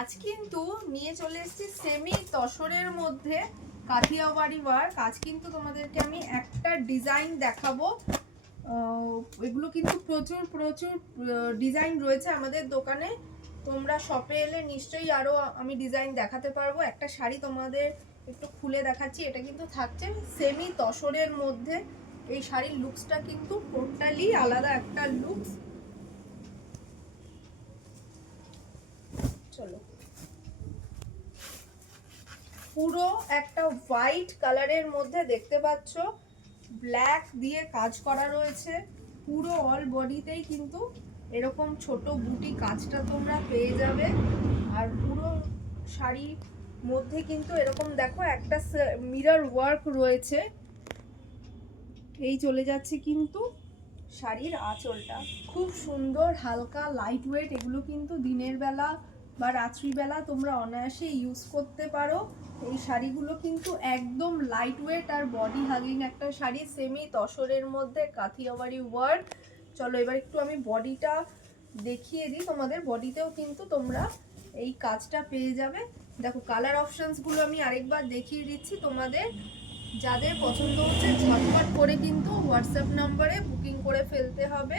আজ কিন্তু নিয়ে চলে এসেছি সেমি তসরের মধ্যে কাঠিয়াওয়াড়ি ওয়ার্ক। আজ কিন্তু তোমাদেরকে আমি একটা ডিজাইন দেখাবো। এগুলো কিন্তু প্রচুর প্রচুর ডিজাইন রয়েছে আমাদের দোকানে। তোমরা শপে এলে নিশ্চয়ই আরও আমি ডিজাইন দেখাতে পারবো। একটা শাড়ি তোমাদের একটু খুলে দেখাচ্ছি। এটা কিন্তু থাকছে সেমি তসরের মধ্যে। এই শাড়ির লুকসটা কিন্তু টোটালি আলাদা একটা লুকস। চলো, পুরো একটা হোয়াইট কালারের মধ্যে দেখতে পাচ্ছ, ব্ল্যাক দিয়ে কাজ করা রয়েছে। পুরো অল বডিতেই কিন্তু এরকম ছোট বুটি কাজটা তোমরা পেয়ে যাবে। আর পুরো শাড়ির মধ্যে কিন্তু এরকম দেখো একটা মিরর ওয়ার্ক রয়েছে। এই চলে যাচ্ছে কিন্তু শাড়ির আঁচলটা, খুব সুন্দর হালকা লাইট ওয়েট। এগুলো কিন্তু দিনের বেলা বা রাত্রিবেলা তোমরা অনায়াসে ইউজ করতে পারো। এই শাড়িগুলো কিন্তু একদম লাইট ওয়েট আর বডি হাগিং একটা শাড়ি, সেমি তসরের মধ্যে কাঠিয়াওয়াড়ি ওয়ার্ক। চলো এবার একটু আমি বডিটা দেখিয়ে দিই তোমাদের। বডিতেও কিন্তু তোমরা এই কাজটা পেয়ে যাবে। দেখো কালার অপশানসগুলো আমি আরেকবার দেখিয়ে দিচ্ছি তোমাদের। যাদের পছন্দ হচ্ছে ঝটপট করে কিন্তু হোয়াটসঅ্যাপ নাম্বারে বুকিং করে ফেলতে হবে।